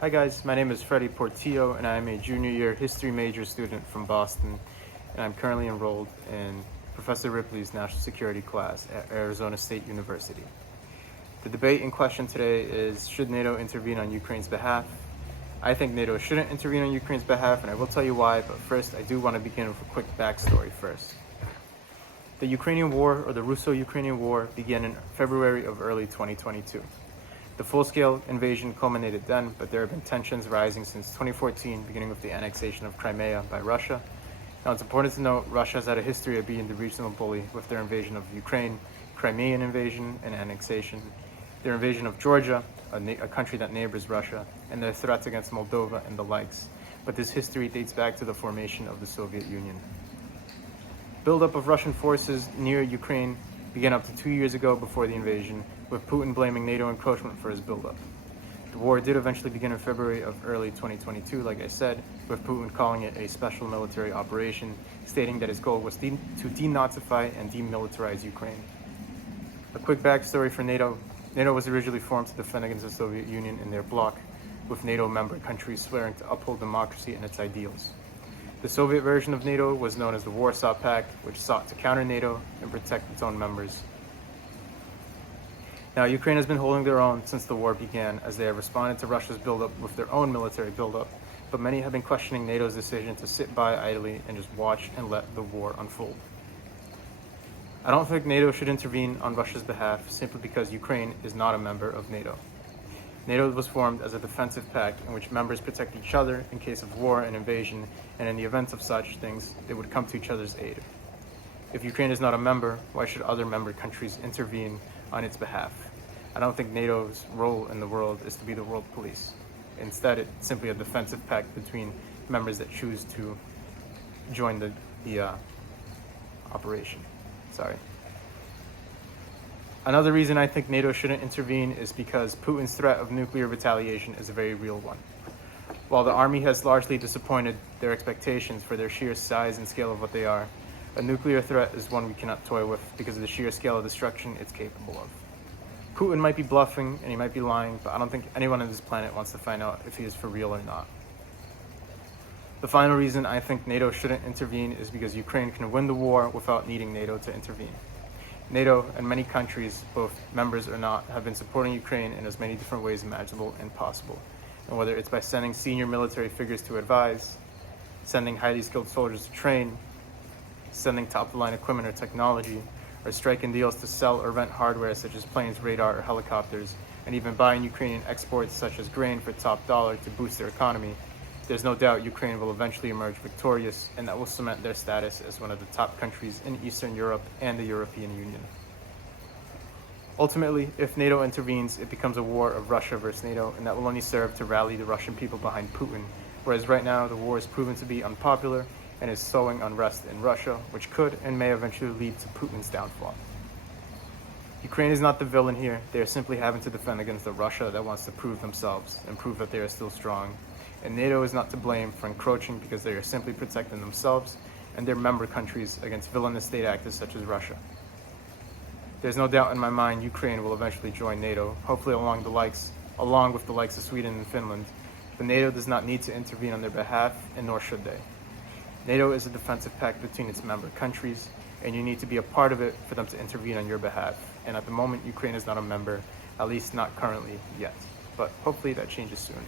Hi guys, my name is Freddie Portillo and I am a junior year history major student from Boston, and I'm currently enrolled in Professor Ripley's national security class at Arizona State University. The debate in question today is, should NATO intervene on Ukraine's behalf? I think NATO shouldn't intervene on Ukraine's behalf, and I will tell you why, but first I do want to begin with a quick backstory first. The Ukrainian War, or the Russo-Ukrainian War, began in February of early 2022. The full-scale invasion culminated then, but there have been tensions rising since 2014, beginning with the annexation of Crimea by Russia. Now, it's important to note Russia has had a history of being the regional bully with their invasion of Ukraine, Crimean invasion and annexation, their invasion of Georgia, a country that neighbors Russia, and their threats against Moldova and the likes. But this history dates back to the formation of the Soviet Union. Buildup of Russian forces near Ukraine began up to 2 years ago before the invasion, with Putin blaming NATO encroachment for his buildup. The war did eventually begin in February of early 2022, like I said, with Putin calling it a special military operation, stating that his goal was to denazify and demilitarize Ukraine. A quick backstory for NATO. NATO was originally formed to defend against the Soviet Union and their bloc, with NATO member countries swearing to uphold democracy and its ideals. The Soviet version of NATO was known as the Warsaw Pact, which sought to counter NATO and protect its own members. Now, Ukraine has been holding their own since the war began, as they have responded to Russia's buildup with their own military buildup, but many have been questioning NATO's decision to sit by idly and just watch and let the war unfold. I don't think NATO should intervene on Russia's behalf simply because Ukraine is not a member of NATO. NATO was formed as a defensive pact in which members protect each other in case of war and invasion, and in the event of such things, they would come to each other's aid. If Ukraine is not a member, why should other member countries intervene on its behalf? I don't think NATO's role in the world is to be the world police. Instead, it's simply a defensive pact between members that choose to join the operation. Another reason I think NATO shouldn't intervene is because Putin's threat of nuclear retaliation is a very real one. While the army has largely disappointed their expectations for their sheer size and scale of what they are, a nuclear threat is one we cannot toy with because of the sheer scale of destruction it's capable of. Putin might be bluffing and he might be lying, but I don't think anyone on this planet wants to find out if he is for real or not. The final reason I think NATO shouldn't intervene is because Ukraine can win the war without needing NATO to intervene. NATO and many countries, both members or not, have been supporting Ukraine in as many different ways imaginable and possible. And whether it's by sending senior military figures to advise, sending highly skilled soldiers to train, sending top-of-the-line equipment or technology, or striking deals to sell or rent hardware such as planes, radar, or helicopters, and even buying Ukrainian exports such as grain for top dollar to boost their economy, there's no doubt Ukraine will eventually emerge victorious, and that will cement their status as one of the top countries in Eastern Europe and the European Union. Ultimately, if NATO intervenes, it becomes a war of Russia versus NATO, and that will only serve to rally the Russian people behind Putin, whereas right now the war is proven to be unpopular and is sowing unrest in Russia, which could and may eventually lead to Putin's downfall. Ukraine is not the villain here. They are simply having to defend against the Russia that wants to prove themselves and prove that they are still strong. And NATO is not to blame for encroaching because they are simply protecting themselves and their member countries against villainous state actors such as Russia. There's no doubt in my mind Ukraine will eventually join NATO, hopefully along with the likes of Sweden and Finland, but NATO does not need to intervene on their behalf, and nor should they. NATO is a defensive pact between its member countries, and you need to be a part of it for them to intervene on your behalf. And at the moment, Ukraine is not a member, at least not currently yet, but hopefully that changes soon.